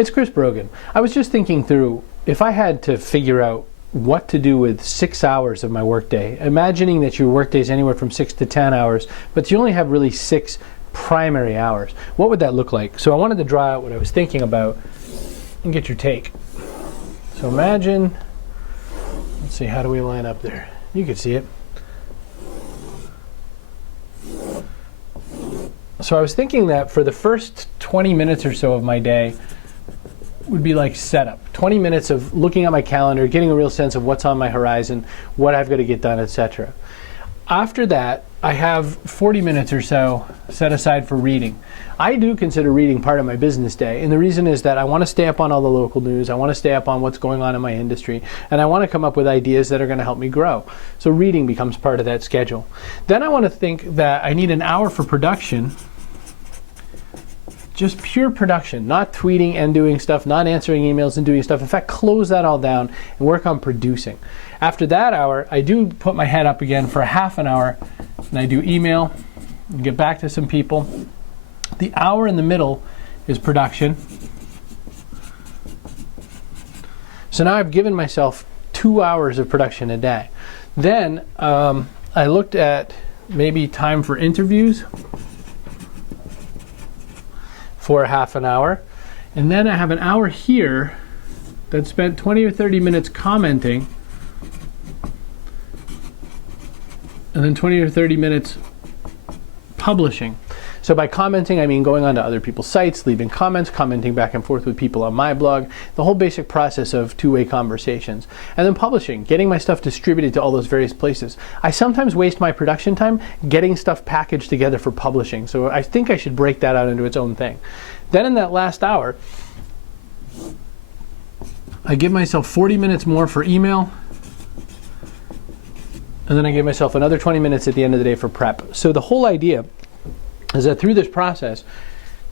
It's Chris Brogan. I was just thinking through, if I had to figure out what to do with 6 hours of my workday, imagining that your workday is anywhere from 6 to 10 hours, but you only have really 6 primary hours, what would that look like? So I wanted to draw out what I was thinking about and get your take. So imagine, let's see, how do we line up there? You can see it. So I was thinking that for the first 20 minutes or so of my day would be like setup. 20 minutes of looking at my calendar, getting a real sense of what's on my horizon, what I've got to get done, etc. After that, I have 40 minutes or so set aside for reading. I do consider reading part of my business day, and the reason is that I want to stay up on all the local news, I want to stay up on what's going on in my industry, and I want to come up with ideas that are going to help me grow. So reading becomes part of that schedule. Then I want to think that I need an hour for production, just pure production, not tweeting and doing stuff, not answering emails and doing stuff. In fact, close that all down and work on producing. After that hour, I do put my head up again for a half an hour, and I do email and get back to some people. The hour in the middle is production. So now I've given myself 2 hours of production a day. Then I looked at maybe time for interviews for a half an hour. And then I have an hour here that spent 20 or 30 minutes commenting, and then 20 or 30 minutes publishing. So by commenting, I mean going onto other people's sites, leaving comments, commenting back and forth with people on my blog, the whole basic process of two-way conversations. And then publishing, getting my stuff distributed to all those various places. I sometimes waste my production time getting stuff packaged together for publishing, so I think I should break that out into its own thing. Then in that last hour, I give myself 40 minutes more for email, and then I give myself another 20 minutes at the end of the day for prep. So the whole idea is that through this process,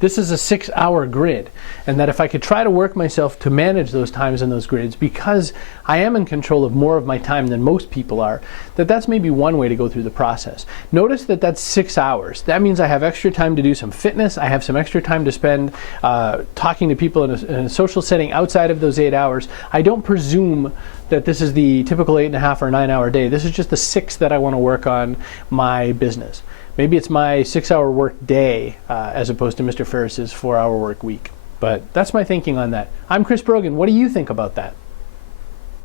this is a 6-hour grid, and that if I could try to work myself to manage those times and those grids, because I am in control of more of my time than most people are, that's maybe one way to go through the process. Notice that that's 6 hours. That means I have extra time to do some fitness, I have some extra time to spend talking to people in a social setting outside of those 8 hours. I don't presume that this is the typical 8.5 or 9 hour day. This is just the 6 that I want to work on my business. Maybe it's my 6-hour work day as opposed to Mr. Ferris's 4-hour work week. But that's my thinking on that. I'm Chris Brogan. What do you think about that?